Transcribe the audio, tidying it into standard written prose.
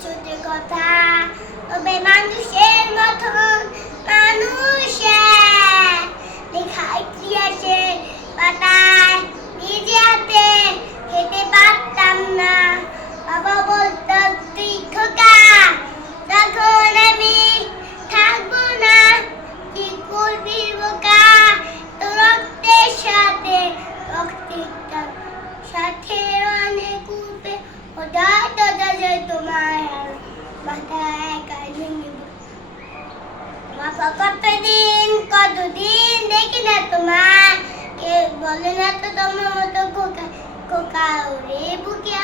ছোট কথা তবে মানুষের মতন মানুষ লেখা ইতিহাসের পাতায় নিজে হাতে খেতে পারতাম না বাবা বলতো তুই খোকা তখন আমি থাকবো না কি করবি বোকা তো রক্তের সাথে রক্তের সাথে অনেক উপে তোমার মাথায় কতদিন দেখি না তোমার কে বলে না তো তোমার মতো খোকা খোকা ওরে বুকে